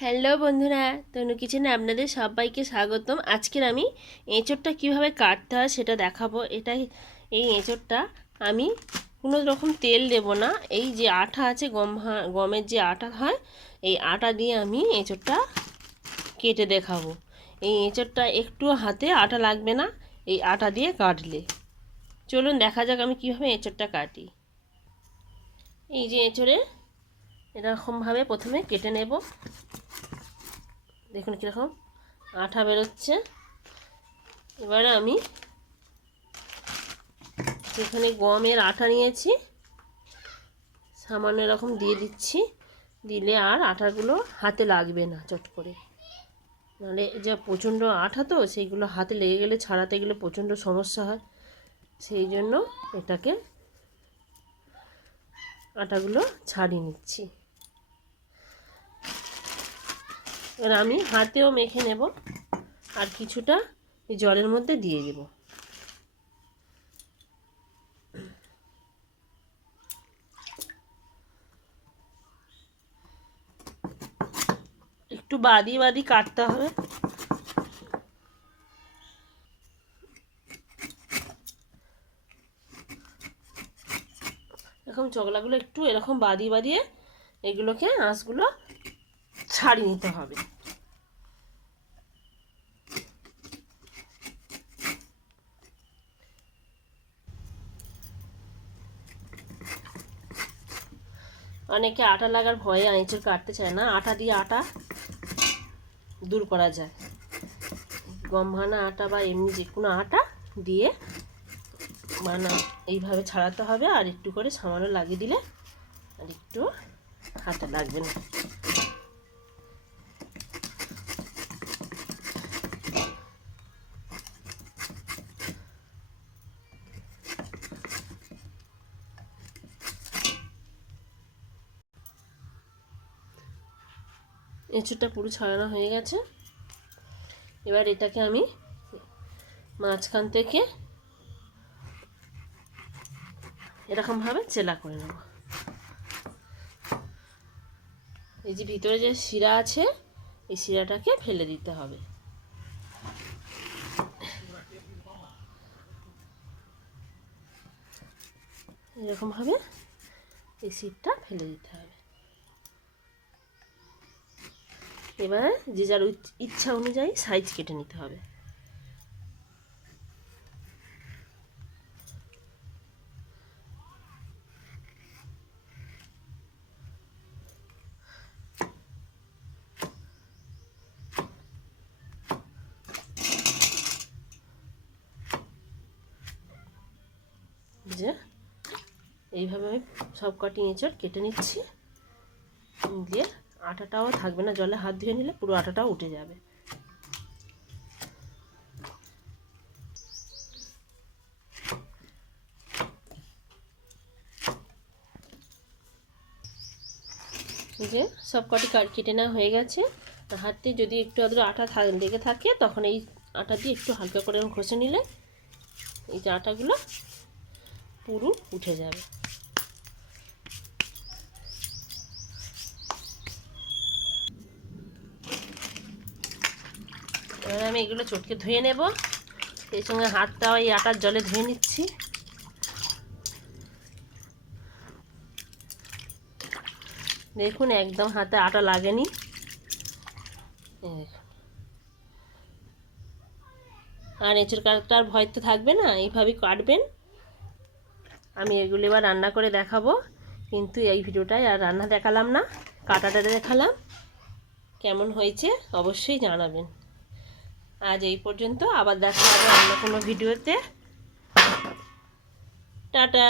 Hello বন্ধুরা, তনু কিচেনে আপনাদের সবাইকে স্বাগতম। আজকের আমি এঁচোড়টা কীভাবে কাটতে হয় সেটা দেখাবো। এটাই, এই এঁচোড়টা আমি কোনো রকম তেল দেব না। এই যে আঠা আছে, গম গমের যে আটা হয়, এই আটা দিয়ে আমি এঁচোড়টা কেটে দেখাবো। এই এঁচোড়টা একটু হাতে আটা লাগবে না, এই আটা দিয়ে কাটলে। চলুন দেখা যাক আমি কীভাবে এঁচোড়টা কাটি। এই যে এঁচোড়ে এরকমভাবে প্রথমে কেটে নেব। দেখুন কীরকম, আঠা বেরোচ্ছে। এবারে আমি যেখানে গমের আটা নিয়েছি, সামান্য এরকম দিয়ে দিচ্ছি। দিলে আর আটাগুলো হাতে লাগবে না চট করে। নাহলে যা প্রচণ্ড আঠা তো, সেইগুলো হাতে লেগে গেলে ছাড়াতে গেলে প্রচণ্ড সমস্যা হয়। সেই জন্য এটাকে আটাগুলো ছাড়িয়ে নিচ্ছি। এবার আমি হাতেও মেখে নেব আর কিছুটা জলের মধ্যে দিয়ে দেব। একটু বাদি বাদি কাটতে হবে। এরকম চকলাগুলো একটু এরকম বাদিয়ে বাদিয়ে এগুলোকে আঁশগুলো ছাড়িয়ে নিতে হবে। অনেকে আটা লাগার ভয়ে আঁচড় কাটতে চায় না। আটা দিয়ে আটা দূর করা যায়। গম ভানা আটা বা এমনি যে কোনো আটা দিয়ে মানে এইভাবে ছাড়াতে হবে। আর একটু করে সামান্য লাগিয়ে দিলে আর একটু হাতে লাগবে না। এঁচুরটা পুরো ছড়ানো হয়ে গেছে। এবার এটাকে আমি মাঝখান থেকে এরকমভাবে চেলা করে নেব। এই যে ভিতরে যে শিরা আছে, এই শিরাটাকে ফেলে দিতে হবে। এরকমভাবে এই সিটটা ফেলে দিতে হবে। এবার যে যার ইচ্ছা অনুযায়ী সাইজ কেটে নিতে হবে। যে এইভাবে আমি সব কটি এঁচড় কেটে নিচ্ছি। দিয়ে আটাটাও থাকবে না, জলে হাত ধুয়ে নিলে পুরো আটাটাও উঠে যাবে। যে সব কটি কাট কেটে নেওয়া হয়ে গেছে। হাতে যদি একটু আদ্র আটা লেগে থাকে, তখন এই আটা দিয়ে একটু হালকা করে ঘষে নিলে এই যে আটাগুলো পুরো উঠে যাবে। এবার আমি এগুলো চটকে ধুয়ে নেব। সেই সঙ্গে হাতটাও এই আটার জলে ধুয়ে নিচ্ছি। দেখুন, একদম হাতে আটা লাগেনি। আর এঁচড় কাটার ভয় তো থাকবে না এইভাবেই কাটবেন। আমি এগুলো এবার রান্না করে দেখাবো। কিন্তু এই ভিডিওটায় আর রান্না দেখালাম না, কাটাটা দেখালাম। কেমন হয়েছে অবশ্যই জানাবেন। আজ এই পর্যন্ত আবার দেখা হবে অন্য কোনো ভিডিওতে। টাটা।